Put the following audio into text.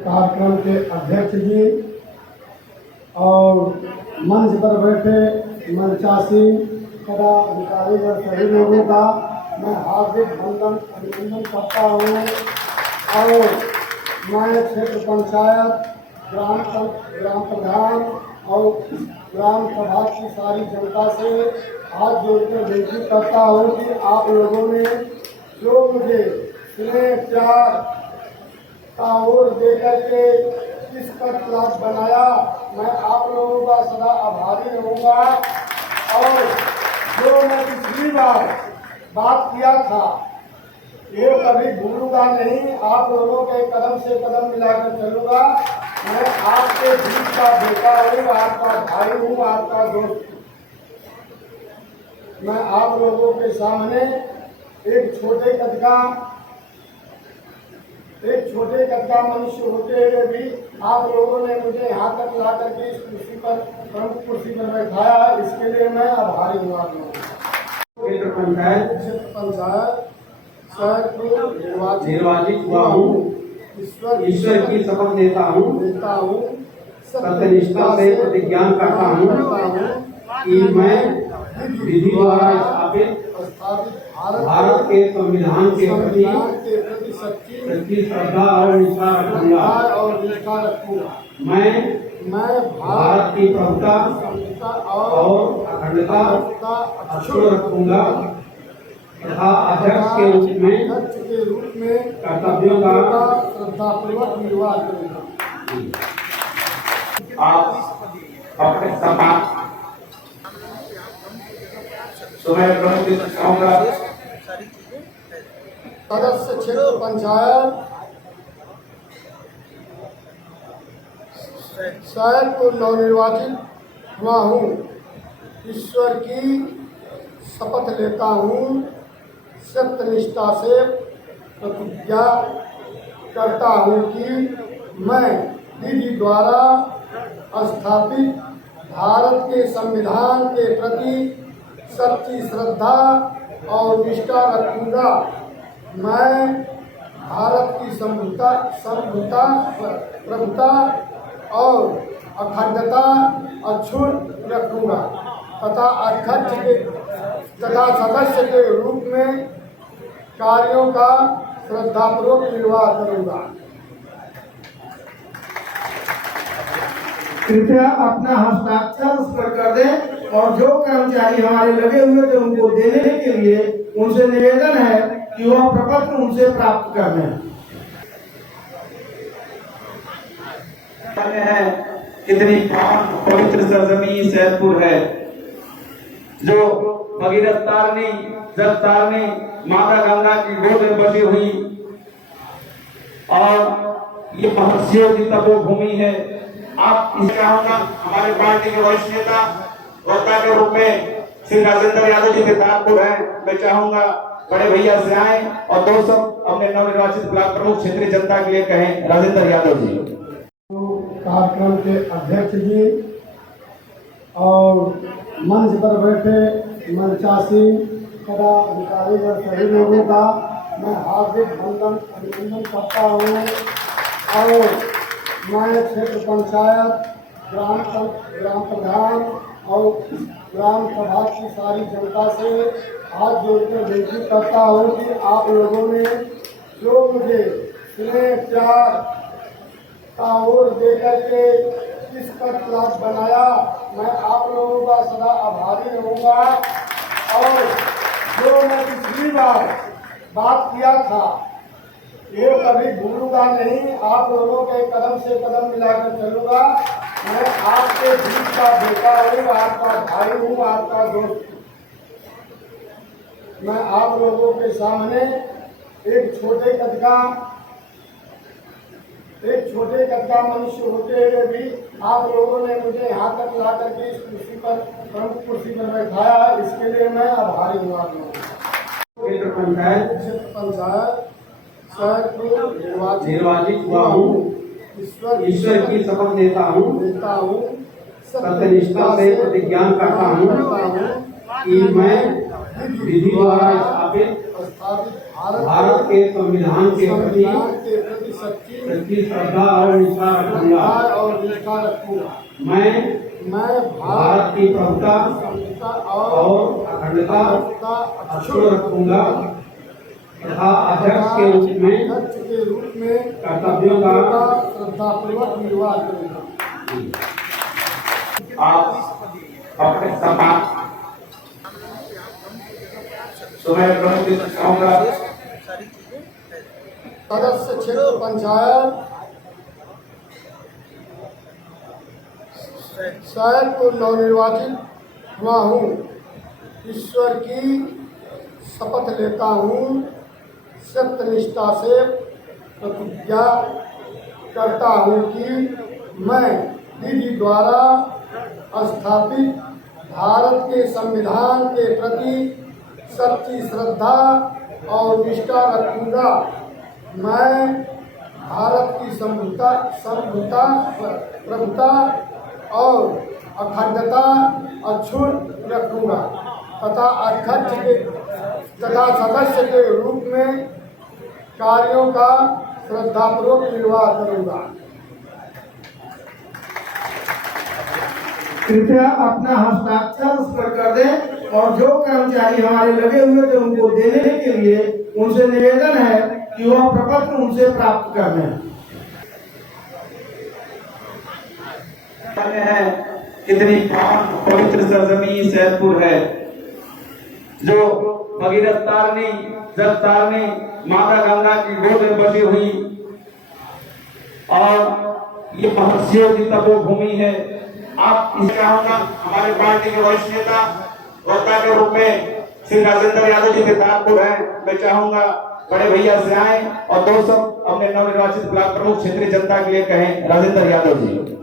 कार्यक्रम के अध्यक्ष जी और मंच पर बैठे मंचासीन पदाधिकारी व सभी लोगों का मैं हार्दिक अभिनंदन करता हूँ। और मैं क्षेत्र पंचायत ग्राम प्रधान और ग्राम सभा की सारी जनता से हाथ जोड़कर विनती करता हूँ कि आप लोगों ने जो मुझे स्नेह प्यार का ओर देकर के इस पर क्लास बनाया, मैं आप लोगों का सदा आभारी रहूँगा। और जो मैं पिछली बार बात किया था ये कभी भूलूंगा नहीं। आप लोगों के कदम से कदम मिलाकर चलूँगा। मैं आपके बीच का बेटा हूँ, आपका भाई हूँ, आपका दोस्त। मैं आप लोगों के सामने एक छोटे कद का मनुष्य होते हुए भी आप लोगों ने मुझे यहाँ तक ला करके इस कुर्सी पर प्रमुख कुर्सी पर बैठाया है, इसके लिए मैं आभारी हूँ। आप लोगों क्षेत्र पंचायत निर्वाचित हुआ हूँ। ईश्वर की शपथ लेता हूँ, सत्यनिष्ठा से प्रतिज्ञा करता हूँ कि मैं विधि द्वारा स्थापित भारत के संविधान के प्रति सच्ची श्रद्धा और निष्ठा रखूंगा। मैं भारत की प्रभुता और अखंडता अक्षुण्ण रखूंगा तथा अध्यक्ष के रूप में कर्तव्यों का श्रद्धापूर्वक निर्वाह करूंगा। आप अपने समाज सदस्य क्षेत्र पंचायत सैदपुर नवनिर्वाचित हुआ हूँ। ईश्वर की शपथ लेता हूँ, सत्यनिष्ठा से प्रतिज्ञा करता हूँ कि मैं विधि द्वारा स्थापित भारत के संविधान के प्रति सच्ची श्रद्धा और निष्ठा रखूंगा। मैं भारत की प्रभुता और अखंडता अक्षुण्ण रखूंगा तथा सदस्य के रूप में कार्यों का श्रद्धापूर्वक निर्वाह करूंगा। कृपया अपना हस्ताक्षर उस पर कर दें और जो कर्मचारी हमारे लगे हुए थे उनको देने के लिए उनसे निवेदन है कि वह प्रपत्र उनसे प्राप्त कर लें। कितनी पवित्र सरजमी सैदपुर है, जो भगीरथ तारनी जल तारनी माता गंगा की गोद में बसी हुई और ये महर्षियों की तपोभूमि है। आप इसका हमारे पार्टी के वरिष्ठ नेता वक्ता के रूप में श्री राजेंद्र यादव जी प्रतापपुर हैं। मैं चाहूंगा बड़े भैया से आए और दो सब अपने नवनिर्वाचित ब्लॉक प्रमुख क्षेत्रीय जनता के लिए कहें। राजेंद्र यादव जी कार्यक्रम के अध्यक्ष जी और मंच पर बैठे मंचासीन पदाधिकारी व सभी लोगों का मैं हार्दिक अभिनंदन करता हूँ। और मैं क्षेत्र पंचायत ग्राम प्रधान और ग्राम सभा की सारी जनता से हाथ जोड़कर विनती करता हूँ कि आप लोगों ने जो मुझे स्नेह प्यार का ओर देकर के इस पर क्लास बनाया, मैं आप लोगों का सदा आभारी रहूँगा। और जो मैं पिछली बार बात किया था ये कभी भूलूंगा नहीं। आप लोगों के कदम से कदम मिलाकर चलूँगा। मैं आपके बीच का बेटा हूँ, आपका भाई हूँ, आपका दोस्त। मैं आप लोगों के सामने एक छोटे कद का मनुष्य होते हुए भी आप लोगों ने मुझे यहाँ तक ला करके इस कुर्सी पर प्रमुख कुर्सी पर बैठाया है, इसके लिए मैं आभारी हूँ। आप लोगों क्षेत्र पंचायत सैदपुर निर्वाचित हुआ हूँ। ईश्वर की शपथ लेता हूँ, सत्यनिष्ठा से प्रतिज्ञा करता हूँ कि मैं विधि द्वारा स्थापित भारत के संविधान के प्रति सच्ची श्रद्धा और निष्ठा रखूंगा। और निष्ठा रखूंगा। मैं भारत भारत की प्रभुता समता और अखंडता अक्षुण्ण रखूंगा तथा अध्यक्ष के रूप में कर्तव्यों का श्रद्धापूर्वक निर्वाह करूंगा। आप अपने सम्मान सदस्य क्षेत्र पंचायत सैदपुर नवनिर्वाचित हुआ हूँ। ईश्वर की शपथ लेता हूँ, सत्यनिष्ठा से प्रतिज्ञा करता हूँ कि मैं विधि द्वारा स्थापित भारत के संविधान के प्रति सच्ची श्रद्धा और निष्ठा रखूंगा। मैं भारत की प्रभुता और अखंडता अक्षुण्ण रखूंगा तथा सदस्य के रूप में कार्यों का श्रद्धापूर्वक निर्वाह करूंगा। कृपया अपना हस्ताक्षर उस पर कर दें और जो कर्मचारी हमारे लगे हुए थे उनको देने के लिए उनसे निवेदन है कि वह प्रपत्र उनसे प्राप्त कर लें। कितनी पवित्र सरजमी सैदपुर है, जो भगीरथ तारनी जल तारनी माता गंगा की गोद में बसी हुई, और ये महर्षियों की तपोभूमि है। आप इसका होगा हमारे पार्टी के वरिष्ठ नेता वक्ता के रूप में श्री राजेंद्र यादव जी प्रतापपुर है। मैं चाहूंगा बड़े भैया से आए और 200 अपने नवनिर्वाचित ब्लॉक प्रमुख क्षेत्रीय जनता के लिए कहें। राजेंद्र यादव जी।